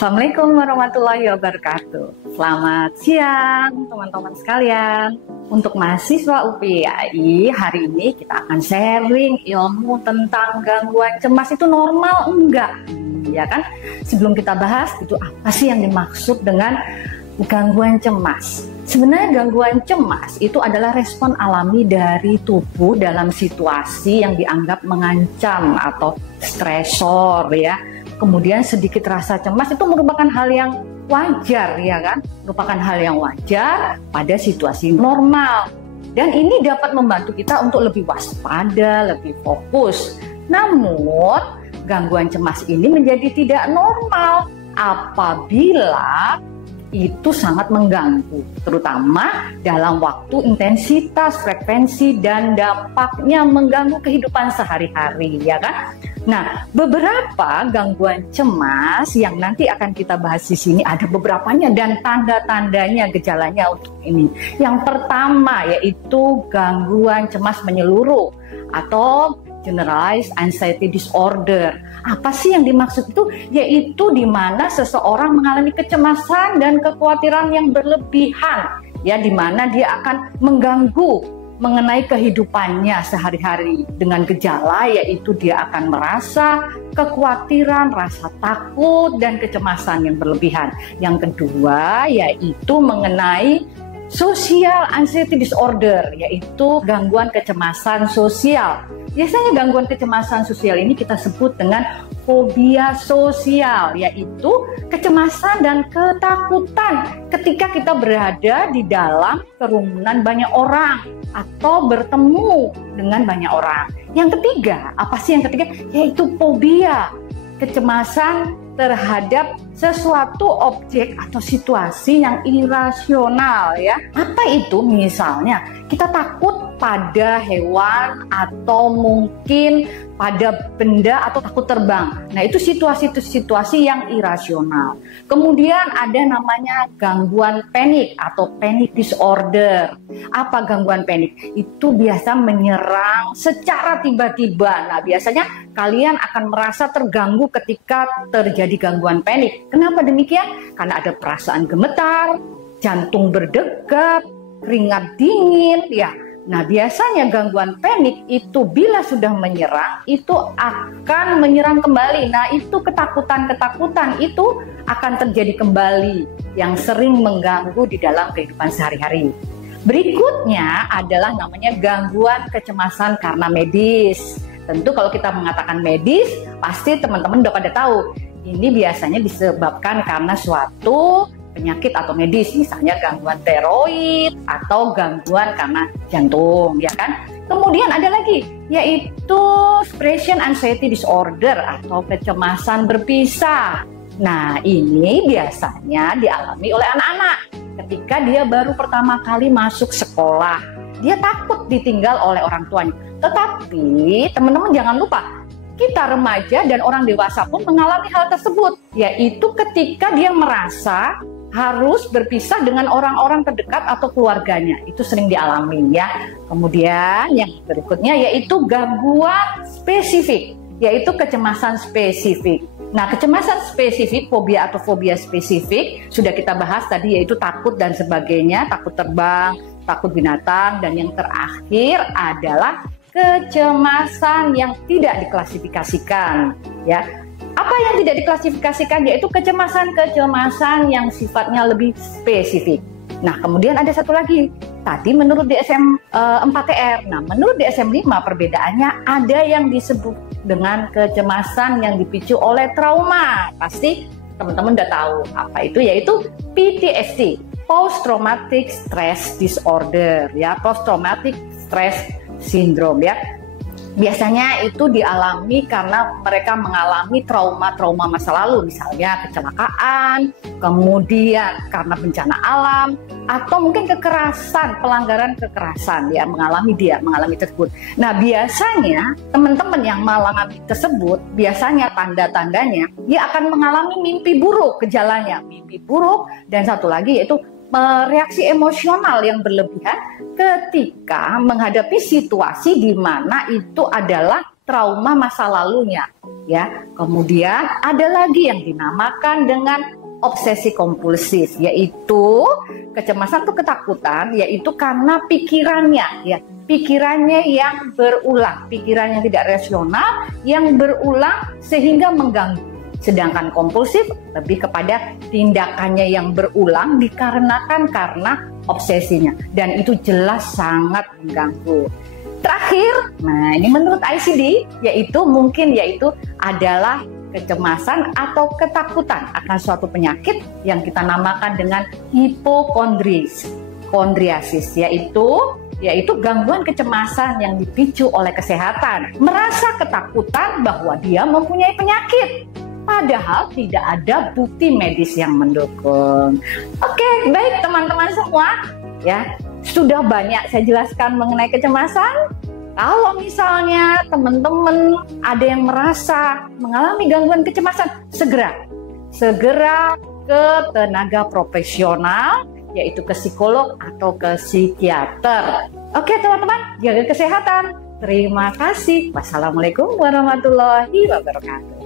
Assalamualaikum warahmatullahi wabarakatuh. Selamat siang teman-teman sekalian. Untuk mahasiswa UPI, hari ini kita akan sharing ilmu tentang gangguan cemas itu normal enggak? Ya kan? Sebelum kita bahas, itu apa sih yang dimaksud dengan gangguan cemas? Sebenarnya gangguan cemas itu adalah respon alami dari tubuh dalam situasi yang dianggap mengancam atau stresor ya. Kemudian sedikit rasa cemas itu merupakan hal yang wajar ya kan, merupakan hal yang wajar pada situasi normal. Dan ini dapat membantu kita untuk lebih waspada, lebih fokus. Namun gangguan cemas ini menjadi tidak normal apabila itu sangat mengganggu, terutama dalam waktu, intensitas, frekuensi, dan dampaknya mengganggu kehidupan sehari-hari ya kan. Nah, beberapa gangguan cemas yang nanti akan kita bahas di sini ada beberapanya dan tanda-tandanya, gejalanya untuk ini. Yang pertama yaitu gangguan cemas menyeluruh atau generalized anxiety disorder. Apa sih yang dimaksud itu? Yaitu di mana seseorang mengalami kecemasan dan kekhawatiran yang berlebihan, ya, di mana dia akan mengganggu mengenai kehidupannya sehari-hari dengan gejala yaitu dia akan merasa kekhawatiran, rasa takut, dan kecemasan yang berlebihan. Yang kedua yaitu mengenai social anxiety disorder, yaitu gangguan kecemasan sosial. Biasanya gangguan kecemasan sosial ini kita sebut dengan fobia sosial, yaitu kecemasan dan ketakutan ketika kita berada di dalam kerumunan banyak orang atau bertemu dengan banyak orang. Yang ketiga, apa sih yang ketiga? Yaitu fobia, kecemasan terhadap sesuatu objek atau situasi yang irasional ya. Apa itu? Misalnya kita takut pada hewan atau mungkin pada benda atau takut terbang. Nah, itu situasi yang irasional. Kemudian ada namanya gangguan panik atau panic disorder. Apa gangguan panik? Itu biasa menyerang secara tiba-tiba. Nah, biasanya kalian akan merasa terganggu ketika terjadi gangguan panik. Kenapa demikian? Karena ada perasaan gemetar, jantung berdegup, keringat dingin, ya. Nah, biasanya gangguan panik itu bila sudah menyerang, itu akan menyerang kembali. Nah, itu ketakutan-ketakutan itu akan terjadi kembali yang sering mengganggu di dalam kehidupan sehari-hari. Berikutnya adalah namanya gangguan kecemasan karena medis. Tentu kalau kita mengatakan medis, pasti teman-teman udah pada tahu. Ini biasanya disebabkan karena suatu penyakit atau medis, misalnya gangguan tiroid atau gangguan karena jantung, ya kan? Kemudian ada lagi, yaitu separation anxiety disorder atau kecemasan berpisah. Nah, ini biasanya dialami oleh anak-anak ketika dia baru pertama kali masuk sekolah. Dia takut ditinggal oleh orang tuanya. Tetapi teman-teman jangan lupa, kita remaja dan orang dewasa pun mengalami hal tersebut, yaitu ketika dia merasa harus berpisah dengan orang-orang terdekat atau keluarganya. Itu sering dialami ya. Kemudian yang berikutnya yaitu gangguan spesifik, yaitu kecemasan spesifik. Nah, kecemasan spesifik, fobia atau fobia spesifik sudah kita bahas tadi, yaitu takut dan sebagainya, takut terbang, takut binatang, dan yang terakhir adalah kecemasan yang tidak diklasifikasikan ya. Apa yang tidak diklasifikasikan? Yaitu kecemasan-kecemasan yang sifatnya lebih spesifik. Nah, kemudian ada satu lagi. Tadi menurut DSM-4-TR. Nah, menurut DSM-5 perbedaannya ada yang disebut dengan kecemasan yang dipicu oleh trauma. Pasti teman-teman udah tahu apa itu, yaitu PTSD, Post Traumatic Stress Disorder ya, Post Traumatic Stress Syndrome ya. Biasanya itu dialami karena mereka mengalami trauma-trauma masa lalu, misalnya kecelakaan, kemudian karena bencana alam, atau mungkin kekerasan, pelanggaran kekerasan ya, mengalami tersebut. Nah, biasanya teman-teman yang mengalami tersebut, biasanya tanda-tandanya dia akan mengalami mimpi buruk, gejalanya mimpi buruk, dan satu lagi yaitu reaksi emosional yang berlebihan ketika menghadapi situasi di mana itu adalah trauma masa lalunya ya. Kemudian ada lagi yang dinamakan dengan obsesi kompulsif, yaitu kecemasan atau ketakutan, yaitu karena pikirannya, ya, pikirannya yang berulang, pikiran yang tidak rasional yang berulang sehingga mengganggu. Sedangkan kompulsif lebih kepada tindakannya yang berulang dikarenakan karena obsesinya, dan itu jelas sangat mengganggu. Terakhir, nah ini menurut ICD, yaitu adalah kecemasan atau ketakutan akan suatu penyakit yang kita namakan dengan hipokondriasis, yaitu gangguan kecemasan yang dipicu oleh kesehatan, merasa ketakutan bahwa dia mempunyai penyakit, padahal tidak ada bukti medis yang mendukung. Oke, baik teman-teman semua, ya, sudah banyak saya jelaskan mengenai kecemasan. Kalau misalnya teman-teman ada yang merasa mengalami gangguan kecemasan, segera ke tenaga profesional, yaitu ke psikolog atau ke psikiater. Oke teman-teman, jaga kesehatan. Terima kasih. Wassalamualaikum warahmatullahi wabarakatuh.